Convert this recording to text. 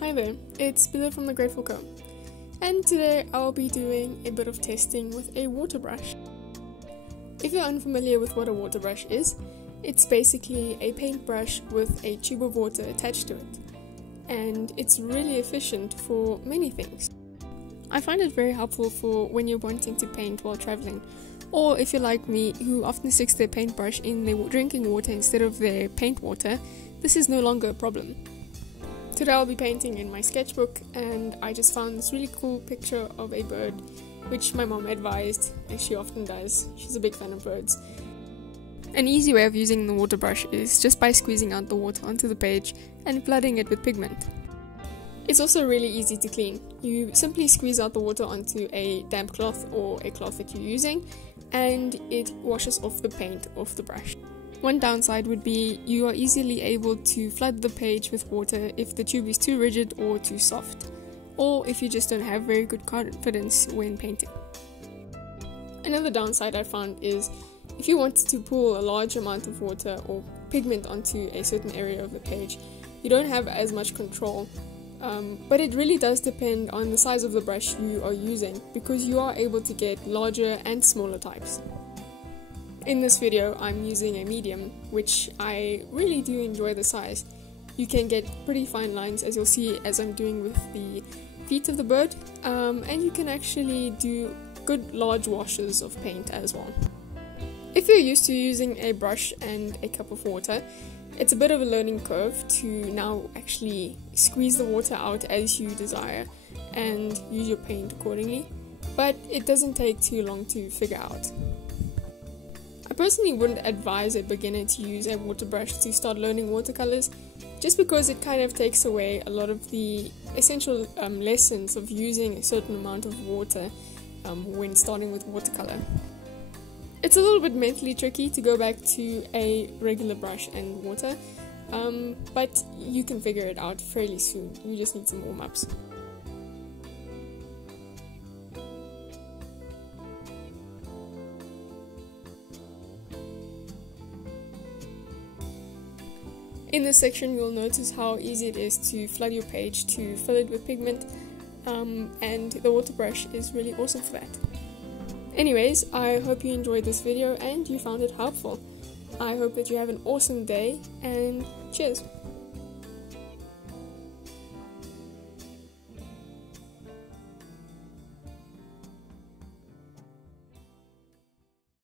Hi there, it's Beulah from The Grateful Co. And today I'll be doing a bit of testing with a water brush. If you're unfamiliar with what a water brush is, it's basically a paintbrush with a tube of water attached to it. And it's really efficient for many things. I find it very helpful for when you're wanting to paint while traveling, or if you're like me who often sticks their paintbrush in their drinking water instead of their paint water, this is no longer a problem. Today I'll be painting in my sketchbook, and I just found this really cool picture of a bird, which my mom advised, as she often does. She's a big fan of birds. An easy way of using the water brush is just by squeezing out the water onto the page and flooding it with pigment. It's also really easy to clean. You simply squeeze out the water onto a damp cloth or a cloth that you're using, and it washes off the paint off the brush. One downside would be you are easily able to flood the page with water if the tube is too rigid or too soft, or if you just don't have very good confidence when painting. Another downside I found is if you want to pull a large amount of water or pigment onto a certain area of the page, you don't have as much control. But it really does depend on the size of the brush you are using, because you are able to get larger and smaller types. In this video I'm using a medium, which I really do enjoy the size. You can get pretty fine lines, as you'll see as I'm doing with the feet of the bird, and you can actually do good large washes of paint as well. If you're used to using a brush and a cup of water, it's a bit of a learning curve to now actually squeeze the water out as you desire and use your paint accordingly, but it doesn't take too long to figure out. I personally wouldn't advise a beginner to use a water brush to start learning watercolors, just because it kind of takes away a lot of the essential lessons of using a certain amount of water when starting with watercolor. It's a little bit mentally tricky to go back to a regular brush and water, but you can figure it out fairly soon. You just need some warm-ups. In this section you'll notice how easy it is to flood your page to fill it with pigment, and the water brush is really awesome for that. Anyways, I hope you enjoyed this video and you found it helpful. I hope that you have an awesome day, and cheers!